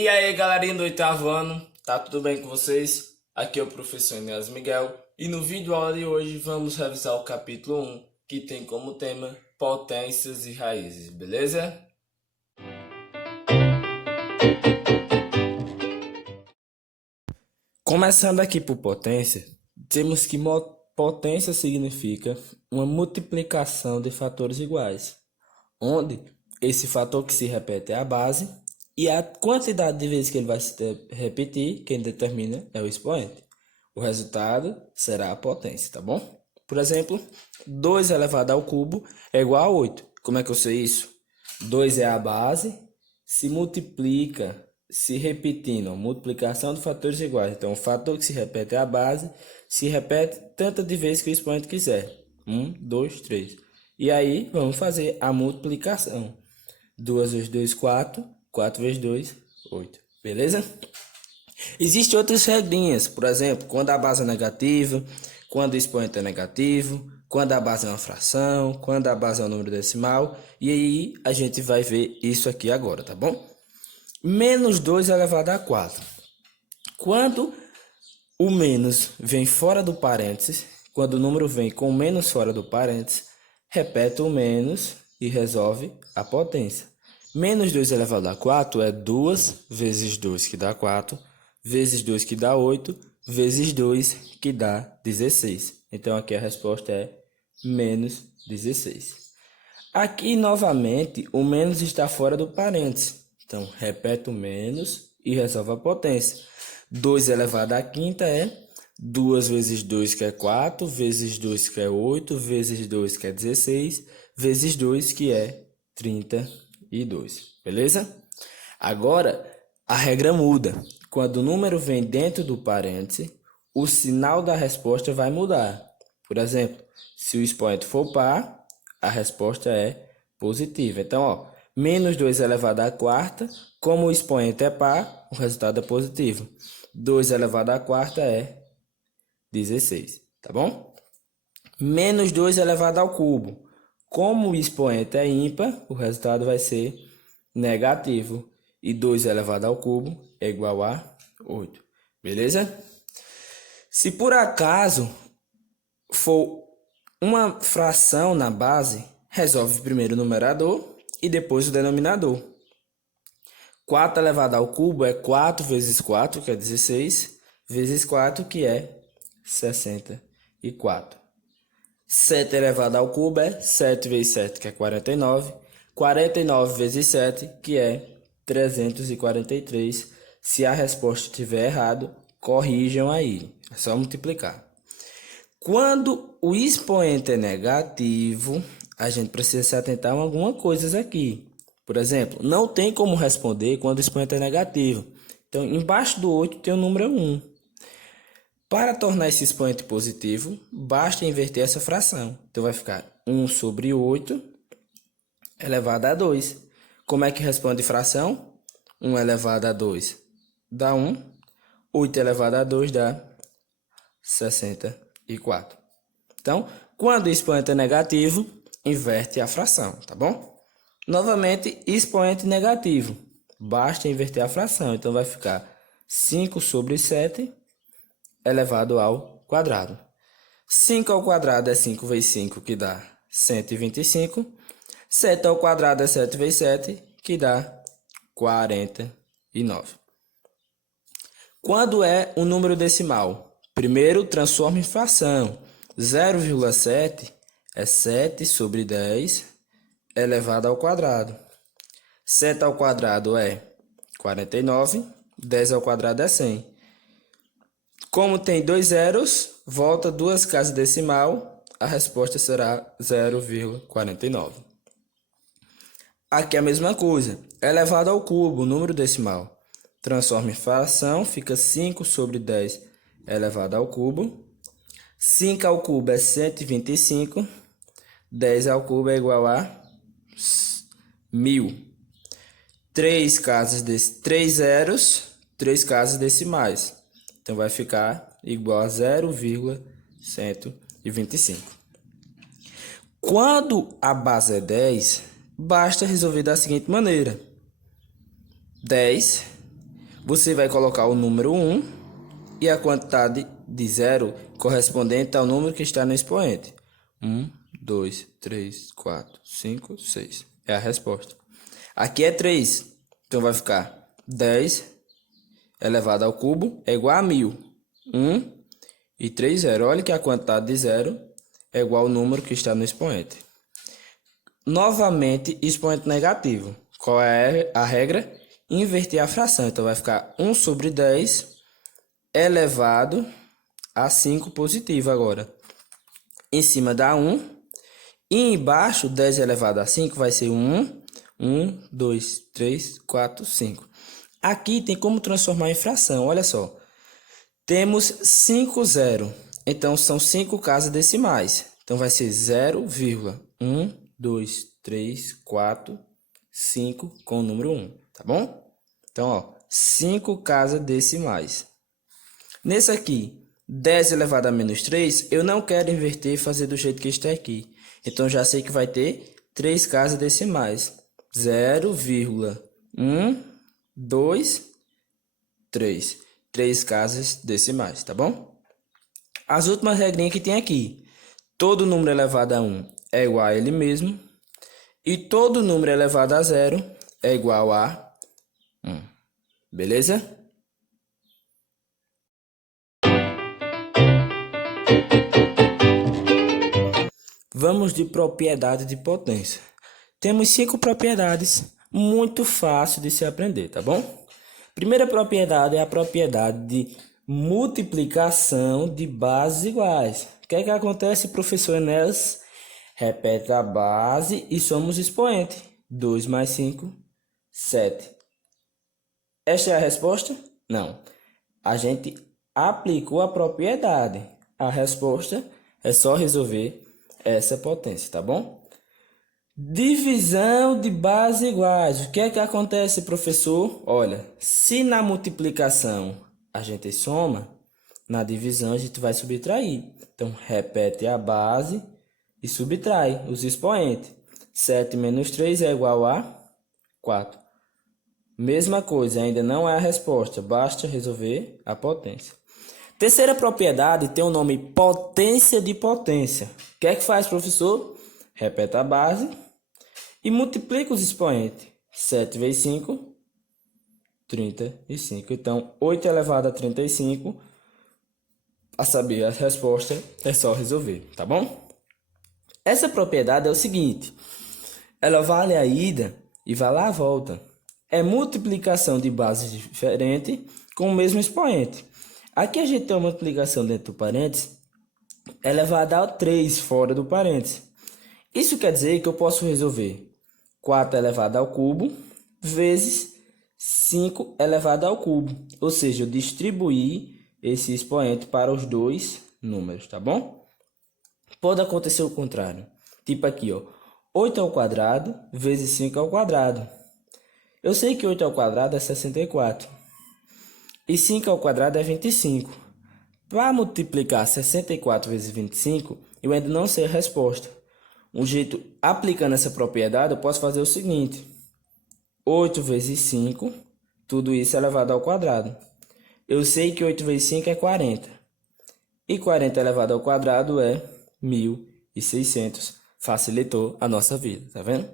E aí, galerinha do oitavo ano, tá tudo bem com vocês? Aqui é o professor Enéas Miguel e no vídeo aula de hoje vamos revisar o capítulo 1, que tem como tema potências e raízes, beleza? Começando aqui por potência, temos que potência significa uma multiplicação de fatores iguais, onde esse fator que se repete é a base e a quantidade de vezes que ele vai se repetir, quem determina é o expoente. O resultado será a potência, tá bom? Por exemplo, 2 elevado ao cubo é igual a 8. Como é que eu sei isso? 2 é a base, se multiplica, se repetindo, multiplicação de fatores iguais. Então, o fator que se repete é a base, se repete tantas de vezes que o expoente quiser. 1, 2, 3. E aí, vamos fazer a multiplicação. 2 vezes 2, 4. 4 vezes 2, 8. Beleza? Existem outras regrinhas. Por exemplo, quando a base é negativa, quando o expoente é negativo, quando a base é uma fração, quando a base é um número decimal. E aí, a gente vai ver isso aqui agora, tá bom? Menos 2 elevado a 4. Quando o menos vem fora do parênteses, quando o número vem com menos fora do parênteses, repete o menos e resolve a potência. Menos 2 elevado a 4 é 2 vezes 2, que dá 4, vezes 2, que dá 8, vezes 2, que dá 16. Então, aqui a resposta é menos 16. Aqui, novamente, o menos está fora do parênteses. Então, repete o menos e resolve a potência. 2 elevado à quinta é 2 vezes 2, que é 4, vezes 2, que é 8, vezes 2, que é 16, vezes 2, que é 32. Beleza? Agora, a regra muda. Quando o número vem dentro do parêntese, o sinal da resposta vai mudar. Por exemplo, se o expoente for par, a resposta é positiva. Então, ó, menos 2 elevado à quarta, como o expoente é par, o resultado é positivo. 2 elevado à quarta é 16, tá bom? Menos 2 elevado ao cubo. Como o expoente é ímpar, o resultado vai ser negativo. E 2 elevado ao cubo é igual a 8. Beleza? Se por acaso for uma fração na base, resolve primeiro o numerador e depois o denominador. 4 elevado ao cubo é 4 vezes 4, que é 16, vezes 4, que é 64. 7 elevado ao cubo é 7 vezes 7, que é 49. 49 vezes 7, que é 343. Se a resposta estiver errada, corrijam aí. É só multiplicar. Quando o expoente é negativo, a gente precisa se atentar a algumas coisas aqui. Por exemplo, não tem como responder quando o expoente é negativo. Então, embaixo do 8 tem o número 1. Para tornar esse expoente positivo, basta inverter essa fração. Então, vai ficar 1 sobre 8 elevado a 2. Como é que responde fração? 1 elevado a 2 dá 1. 8 elevado a 2 dá 64. Então, quando o expoente é negativo, inverte a fração, tá bom? Novamente, expoente negativo. Basta inverter a fração. Então, vai ficar 5 sobre 7 elevado ao quadrado. 5 ao quadrado é 5 vezes 5, que dá 125. 7 ao quadrado é 7 vezes 7, que dá 49. Quando é um número decimal? Primeiro, transforma em fração. 0,7 é 7 sobre 10 elevado ao quadrado. 7 ao quadrado é 49, 10 ao quadrado é 100. Como tem dois zeros, volta duas casas decimal, a resposta será 0,49. Aqui é a mesma coisa, elevado ao cubo, número decimal. Transforma em fração, fica 5 sobre 10 elevado ao cubo. 5 ao cubo é 125, 10 ao cubo é igual a 1000. 3 zeros, 3 casas decimais. Então, vai ficar igual a 0,125. Quando a base é 10, basta resolver da seguinte maneira. 10 Você vai colocar o número 1 e a quantidade de 0 correspondente ao número que está no expoente. 1, 2, 3, 4, 5, 6. É a resposta. Aqui é 3. Então vai ficar 10 elevado ao cubo é igual a 1000. 1 e 3, 0. Olha que a quantidade de 0 é igual ao número que está no expoente. Novamente, expoente negativo. Qual é a regra? Inverter a fração. Então vai ficar 1 sobre 10 elevado a 5 positivo agora. Em cima dá 1. E embaixo, 10 elevado a 5 vai ser 1. 1, 2, 3, 4, 5. Aqui tem como transformar em fração. Olha só. Temos 5 zero. Então são 5 casas decimais. Então vai ser 0,1, 2, 3, 4, 5 com o número 1. Tá bom? Então, ó, 5 casas decimais. Nesse aqui, 10 elevado a menos 3, eu não quero inverter e fazer do jeito que está aqui. Então, já sei que vai ter 3 casas decimais. 0,1, 2, 3. 3 casas decimais, tá bom? As últimas regrinhas que tem aqui. Todo número elevado a 1 é igual a ele mesmo. E todo número elevado a 0 é igual a 1. Beleza? Vamos de propriedade de potência. Temos 5 propriedades, muito fácil de se aprender, tá bom? Primeira propriedade é a propriedade de multiplicação de bases iguais. O que é que acontece, professor Enéas? Repete a base e somos expoente. 2 mais 5, 7. Esta é a resposta? Não. A gente aplicou a propriedade. A resposta é só resolver essa potência, tá bom? Divisão de bases iguais. O que é que acontece, professor? Olha, se na multiplicação a gente soma, na divisão a gente vai subtrair. Então, repete a base e subtrai os expoentes. 7 menos 3 é igual a 4. Mesma coisa, ainda não é a resposta, basta resolver a potência. Terceira propriedade tem o nome potência de potência. O que é que faz, professor? Repete a base e multiplica os expoentes. 7 vezes 5, 35. Então, 8 elevado a 35. A saber a resposta é só resolver, tá bom? Essa propriedade é o seguinte. Ela vale a ida e vale a volta. É multiplicação de bases diferentes com o mesmo expoente. Aqui a gente tem uma multiplicação dentro do parênteses elevada a 3 fora do parênteses. Isso quer dizer que eu posso resolver 4 elevado ao cubo vezes 5 elevado ao cubo. Ou seja, eu distribuir esse expoente para os dois números, tá bom? Pode acontecer o contrário. Tipo aqui, ó. 8 ao quadrado vezes 5 ao quadrado. Eu sei que 8 ao quadrado é 64. E 5 ao quadrado é 25. Para multiplicar 64 vezes 25, eu ainda não sei a resposta. Um jeito, aplicando essa propriedade, eu posso fazer o seguinte. 8 vezes 5, tudo isso elevado ao quadrado. Eu sei que 8 vezes 5 é 40. E 40 elevado ao quadrado é 1.600. Facilitou a nossa vida, tá vendo?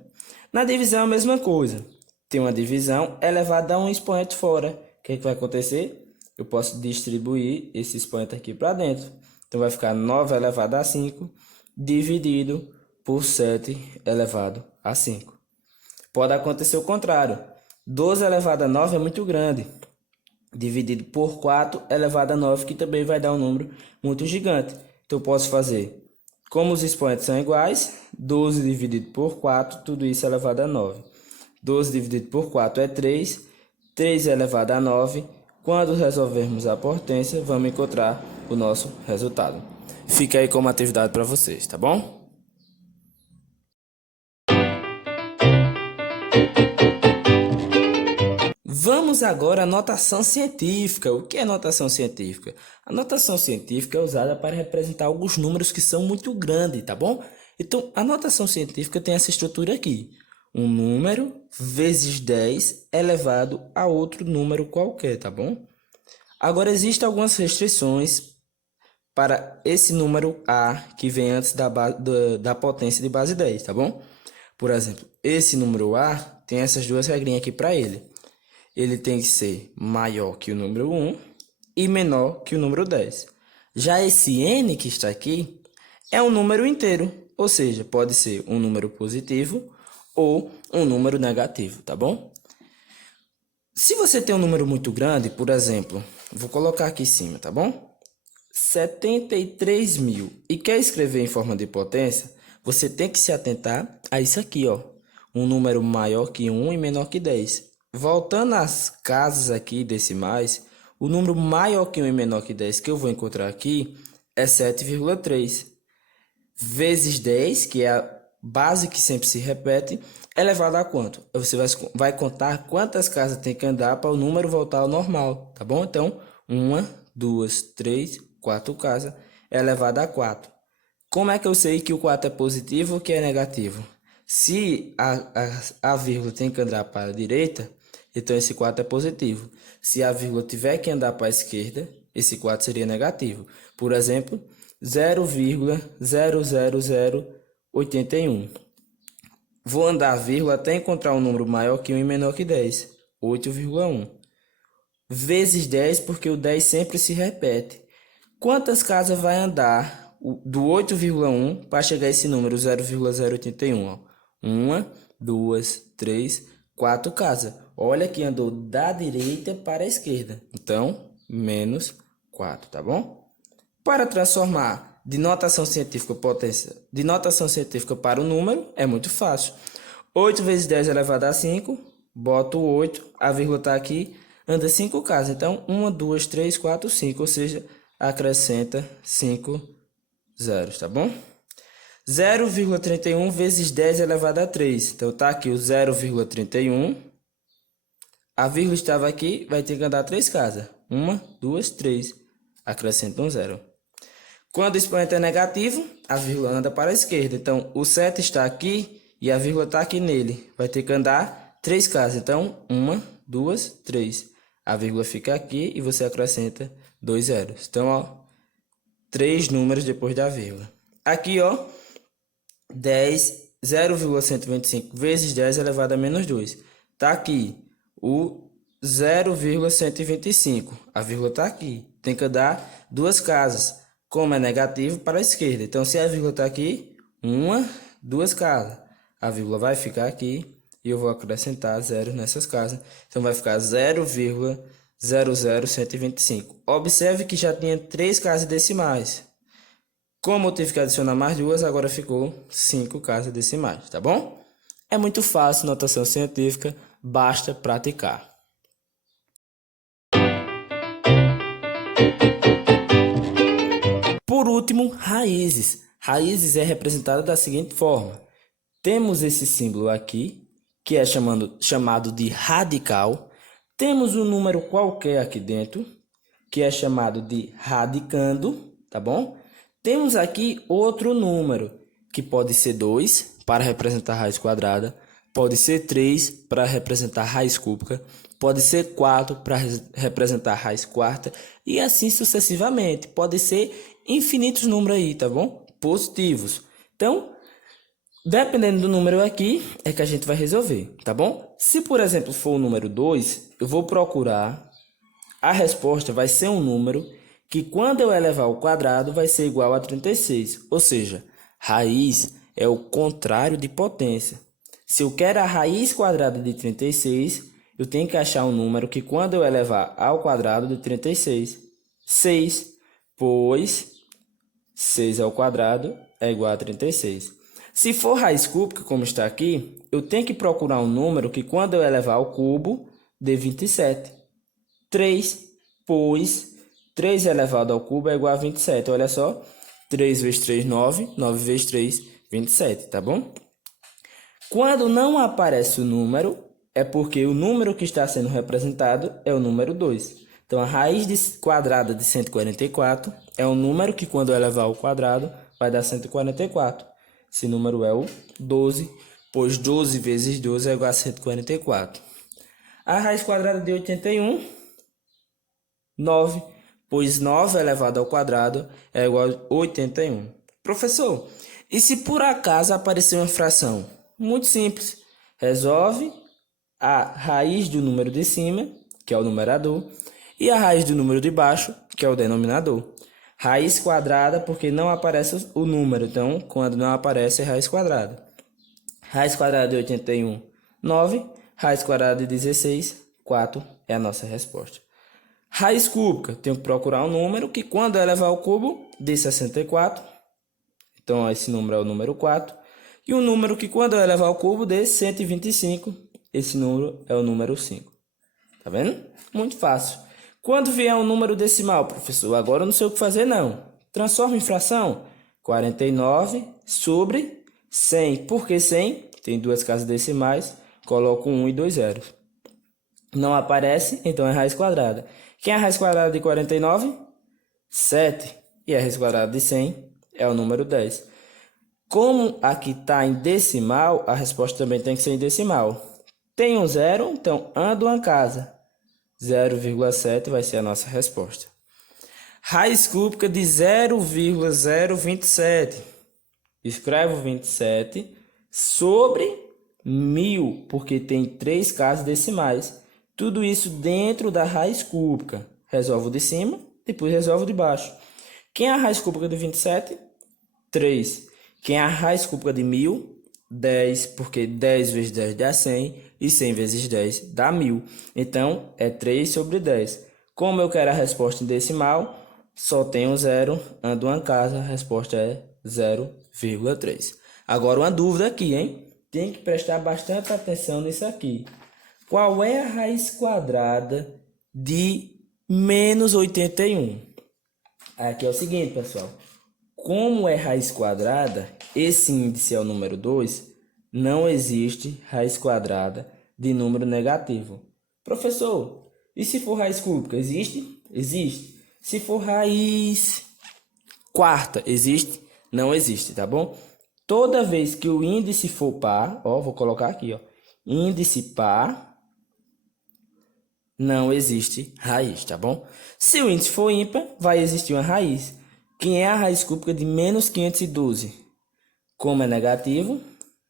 Na divisão é a mesma coisa. Tem uma divisão elevada a um expoente fora. O que é que vai acontecer? Eu posso distribuir esse expoente aqui para dentro. Então vai ficar 9 elevado a 5 dividido por 7 elevado a 5. Pode acontecer o contrário. 12 elevado a 9 é muito grande. Dividido por 4 elevado a 9, que também vai dar um número muito gigante. Então eu posso fazer, como os expoentes são iguais, 12 dividido por 4, tudo isso elevado a 9. 12 dividido por 4 é 3, 3 elevado a 9. Quando resolvermos a potência, vamos encontrar o nosso resultado. Fica aí como atividade para vocês, tá bom? Vamos agora à notação científica. O que é notação científica? A notação científica é usada para representar alguns números que são muito grandes, tá bom? Então, a notação científica tem essa estrutura aqui. um número vezes 10 elevado a outro número qualquer, tá bom? Agora, existem algumas restrições para esse número A que vem antes da potência de base 10, tá bom? Por exemplo, esse número A tem essas duas regrinhas aqui para ele. Ele tem que ser maior que o número 1 e menor que o número 10. Já esse N que está aqui é um número inteiro, ou seja, pode ser um número positivo ou um número negativo, tá bom? Se você tem um número muito grande, por exemplo, vou colocar aqui em cima, tá bom? 73.000 e quer escrever em forma de potência, você tem que se atentar a isso aqui, ó. Um número maior que 1 e menor que 10. Voltando às casas aqui decimais, o número maior que 1 e menor que 10 que eu vou encontrar aqui é 7,3. Vezes 10, que é a base que sempre se repete, elevado a quanto? Você vai contar quantas casas tem que andar para o número voltar ao normal, tá bom? Então, 1, 2, 3, 4 casas elevado a 4. Como é que eu sei que o 4 é positivo ou que é negativo? Se a vírgula tem que andar para a direita, então esse 4 é positivo. Se a vírgula tiver que andar para a esquerda, esse 4 seria negativo. Por exemplo, 0,00081. Vou andar a vírgula até encontrar um número maior que 1 e menor que 10, 8,1. Vezes 10, porque o 10 sempre se repete. Quantas casas vai andar do 8,1 para chegar a esse número 0,081? 1, 2, 3, 4 casas. Olha que andou da direita para a esquerda. Então, menos 4, tá bom? Para transformar de notação científica potência de notação científica para o número, é muito fácil. 8 vezes 10 elevado a 5, boto 8, a vírgula está aqui, anda 5 casas. Então, 1, 2, 3, 4, 5, ou seja, acrescenta 5 zeros, tá bom? 0,31 vezes 10 elevado a 3. Então, tá aqui o 0,31. A vírgula estava aqui, vai ter que andar 3 casas. 1, 2, 3. Acrescenta um zero. Quando o expoente é negativo, a vírgula anda para a esquerda. Então, o 7 está aqui e a vírgula está aqui nele. Vai ter que andar 3 casas. Então, 1, 2, 3. A vírgula fica aqui e você acrescenta 2 zeros. Então, ó, 3 números depois da vírgula. Aqui, ó, 0,125 vezes 10 elevado a menos 2. Tá aqui o 0,125. A vírgula tá aqui. Tem que dar 2 casas. Como é negativo, para a esquerda. Então, se a vírgula está aqui, 1, 2 casas. A vírgula vai ficar aqui e eu vou acrescentar 0 nessas casas. Então, vai ficar 0,00125. Observe que já tinha 3 casas decimais. Como eu tive que adicionar mais 2, agora ficou 5 casas decimais, tá bom? É muito fácil, notação científica, basta praticar. Por último, raízes. Raízes é representada da seguinte forma. Temos esse símbolo aqui, que é chamado de radical. Temos um número qualquer aqui dentro, que é chamado de radicando, tá bom? Temos aqui outro número, que pode ser 2, para representar raiz quadrada, pode ser 3, para representar raiz cúbica, pode ser 4, para representar raiz quarta, e assim sucessivamente. Pode ser infinitos números aí, tá bom? Positivos. Então, dependendo do número aqui, é que a gente vai resolver, tá bom? Se, por exemplo, for o número 2, eu vou procurar, a resposta vai ser um número que quando eu elevar ao quadrado vai ser igual a 36. Ou seja, raiz é o contrário de potência. Se eu quero a raiz quadrada de 36, eu tenho que achar um número que quando eu elevar ao quadrado de 36, 6, pois 6 ao quadrado é igual a 36. Se for raiz cúbica, como está aqui, eu tenho que procurar um número que quando eu elevar ao cubo, dê 27. 3, pois 3 elevado ao cubo é igual a 27. Olha só, 3 vezes 3, 9. 9 vezes 3, 27, tá bom? Quando não aparece o número, é porque o número que está sendo representado é o número 2. Então, a raiz quadrada de 144 é um número que, quando eu elevar ao quadrado, vai dar 144. Esse número é o 12, pois 12 vezes 12 é igual a 144. A raiz quadrada de 81, 9, pois 9 elevado ao quadrado é igual a 81. Professor, e se por acaso aparecer uma fração? Muito simples. Resolve a raiz do número de cima, que é o numerador, e a raiz do número de baixo, que é o denominador. Raiz quadrada, porque não aparece o número, então quando não aparece é raiz quadrada. Raiz quadrada de 81, 9. Raiz quadrada de 16, 4 é a nossa resposta. Raiz cúbica, tenho que procurar um número que quando elevar ao cubo dê 64. Então esse número é o número 4. E um número que quando elevar ao cubo dê 125. Esse número é o número 5. Tá vendo? Muito fácil. Quando vier um número decimal, professor, agora eu não sei o que fazer não. Transforma em fração. 49 sobre 100. Por que 100? Tem duas casas decimais. Coloco 1 e 2 zeros. Não aparece, então é raiz quadrada. Quem é a raiz quadrada de 49? 7. E a raiz quadrada de 100 é o número 10. Como aqui está em decimal, a resposta também tem que ser em decimal. Tem um zero, então anda uma casa. 0,7 vai ser a nossa resposta. Raiz cúbica de 0,027. Escrevo 27 sobre 1000, porque tem 3 casas decimais. Tudo isso dentro da raiz cúbica. Resolvo de cima, depois resolvo de baixo. Quem é a raiz cúbica de 27? 3. Quem é a raiz cúbica de 1000? 10, porque 10 vezes 10 dá 100 e 100 vezes 10 dá 1000. Então, é 3 sobre 10. Como eu quero a resposta em decimal, só tem um zero, ando uma casa, a resposta é 0,3. Agora uma dúvida aqui, hein? Tem que prestar bastante atenção nisso aqui. Qual é a raiz quadrada de menos 81? Aqui é o seguinte, pessoal. Como é raiz quadrada, esse índice é o número 2, não existe raiz quadrada de número negativo. Professor, e se for raiz cúbica, existe? Existe. Se for raiz quarta, existe? Não existe, tá bom? Toda vez que o índice for par, ó, vou colocar aqui, ó, índice par, não existe raiz, tá bom? Se o índice for ímpar, vai existir uma raiz. Quem é a raiz cúbica de menos 512? Como é negativo,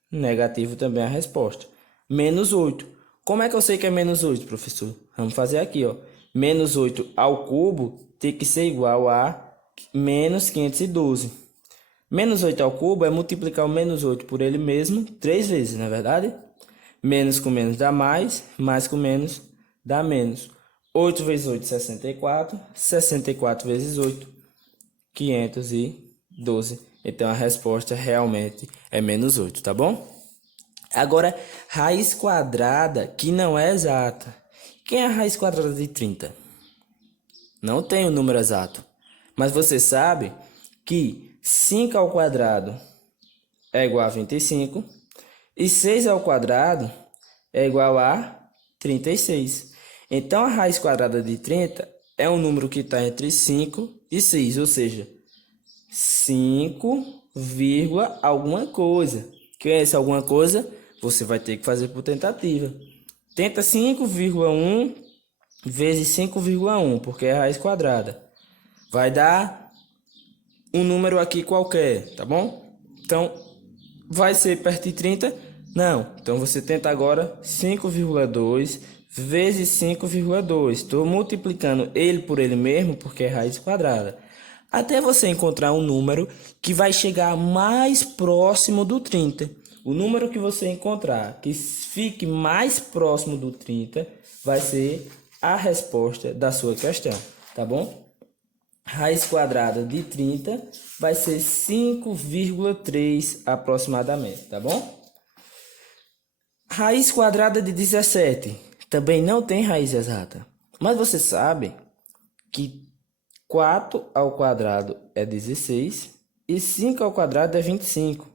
negativo também é a resposta. Menos 8. Como é que eu sei que é menos 8, professor? Vamos fazer aqui, ó. Menos 8 ao cubo tem que ser igual a menos 512. Menos 8 ao cubo é multiplicar o menos 8 por ele mesmo 3 vezes, não é verdade? Menos com menos dá mais com menos dá menos. 8 vezes 8, 64. 64 vezes 8, 512. Então a resposta realmente é menos 8, tá bom? Agora, raiz quadrada que não é exata. Quem é a raiz quadrada de 30? Não tem o número exato. Mas você sabe que 5 ao quadrado é igual a 25 e 6 ao quadrado é igual a 36. Então, a raiz quadrada de 30 é um número que está entre 5 e 6, ou seja, 5, alguma coisa. Que é essa alguma coisa? Você vai ter que fazer por tentativa. Tenta 5,1 vezes 5,1, porque é a raiz quadrada. Vai dar um número aqui qualquer, tá bom? Então, vai ser perto de 30? Não. Então, você tenta agora 5,2 vezes 5,2. Estou multiplicando ele por ele mesmo, porque é raiz quadrada. Até você encontrar um número que vai chegar mais próximo do 30. O número que você encontrar que fique mais próximo do 30 vai ser a resposta da sua questão, tá bom? Raiz quadrada de 30 vai ser 5,3 aproximadamente, tá bom? Raiz quadrada de 17 também não tem raiz exata. Mas você sabe que 4 ao quadrado é 16 e 5 ao quadrado é 25.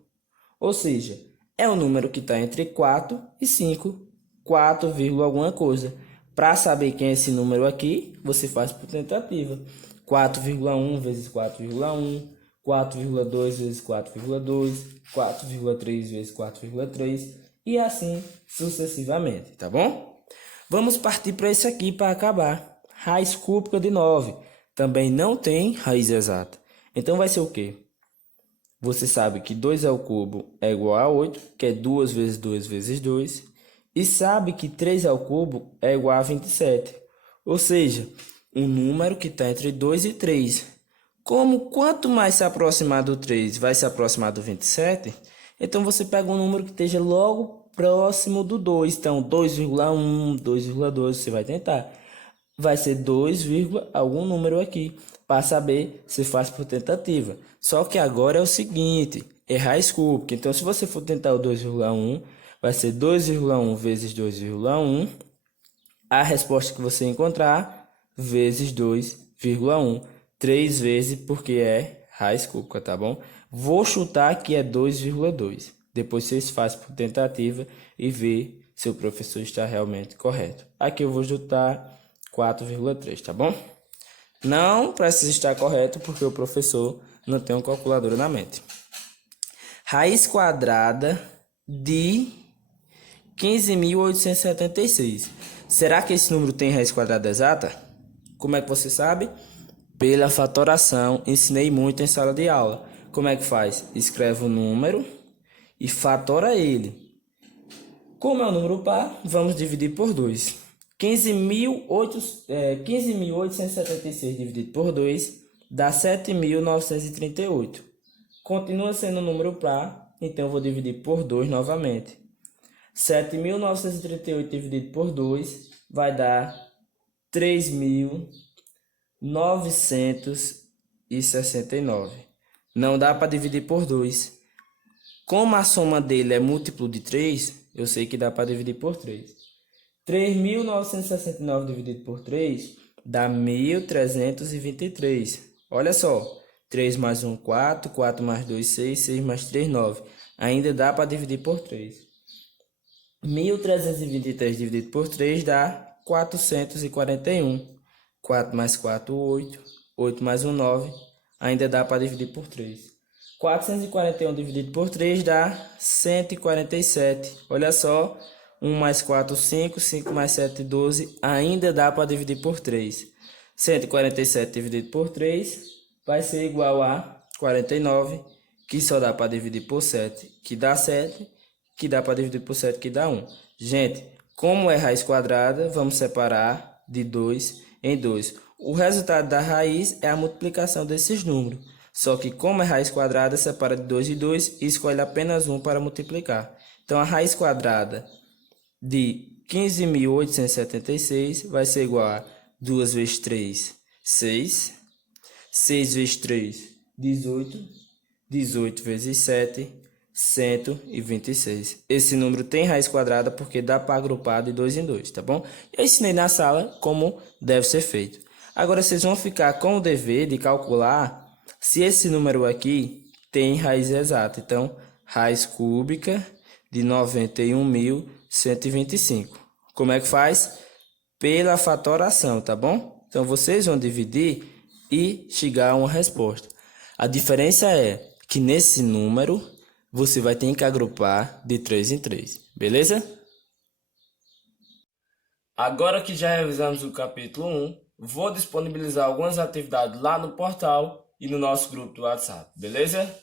Ou seja, é um número que está entre 4 e 5. 4, alguma coisa. Para saber quem é esse número aqui, você faz por tentativa. 4,1 vezes 4,1. 4,2 vezes 4,2, 4,3 vezes 4,3 e assim sucessivamente, tá bom? Vamos partir para esse aqui para acabar. Raiz cúbica de 9 também não tem raiz exata. Então vai ser o quê? Você sabe que 2 ao cubo é igual a 8, que é 2 vezes 2 vezes 2. E sabe que 3 ao cubo é igual a 27. Ou seja, um número que está entre 2 e 3. Como quanto mais se aproximar do 3 vai se aproximar do 27, então você pega um número que esteja logo próximo do 2. Então 2,1, 2,2 você vai tentar. Vai ser 2, algum número aqui, para saber se faz por tentativa. Só que agora é o seguinte, é raiz cúbica. Então se você for tentar o 2,1, vai ser 2,1 vezes 2,1. A resposta que você encontrar, vezes 2,1. 3 vezes porque é raiz cúbica, tá bom? Vou chutar que é 2,2. Depois vocês fazem por tentativa e vê se o professor está realmente correto. Aqui eu vou chutar 4,3, tá bom? Não precisa estar correto porque o professor não tem uma calculadora na mente. Raiz quadrada de 15.876. Será que esse número tem raiz quadrada exata? Como é que você sabe? Pela fatoração. Ensinei muito em sala de aula. Como é que faz? Escreve o número e fatora ele. Como é um número par, vamos dividir por 2. 15.876 dividido por 2 dá 7.938. Continua sendo um número par, então eu vou dividir por 2 novamente. 7.938 dividido por 2 vai dar 3.969. Não dá para dividir por 2. Como a soma dele é múltiplo de 3, eu sei que dá para dividir por 3. 3.969 dividido por 3 dá 1.323. Olha só, 3 mais 1, 4, 4 mais 2, 6, 6 mais 3, 9. Ainda dá para dividir por 3. 1.323 dividido por 3 dá 441. 4 mais 4, 8. 8 mais 1, 9. Ainda dá para dividir por 3. 441 dividido por 3 dá 147. Olha só, 1 mais 4, 5. 5 mais 7, 12. Ainda dá para dividir por 3. 147 dividido por 3 vai ser igual a 49, que só dá para dividir por 7, que dá 7, que dá para dividir por 7, que dá 1. Gente, como é raiz quadrada, vamos separar de 2 em 2. O resultado da raiz é a multiplicação desses números. Só que como é raiz quadrada, separa de 2 em 2 e escolhe apenas um para multiplicar. Então, a raiz quadrada de 15.876 vai ser igual a 2 vezes 3, 6. 6 vezes 3, 18. 18 vezes 7, 126. Esse número tem raiz quadrada porque dá para agrupar de 2 em 2, tá bom? Eu ensinei na sala como deve ser feito. Agora vocês vão ficar com o dever de calcular se esse número aqui tem raiz exata. Então, raiz cúbica de 91.125. Como é que faz? Pela fatoração, tá bom? Então, vocês vão dividir e chegar a uma resposta. A diferença é que nesse número você vai ter que agrupar de 3 em 3, beleza? Agora que já revisamos o capítulo 1, vou disponibilizar algumas atividades lá no portal e no nosso grupo do WhatsApp, beleza?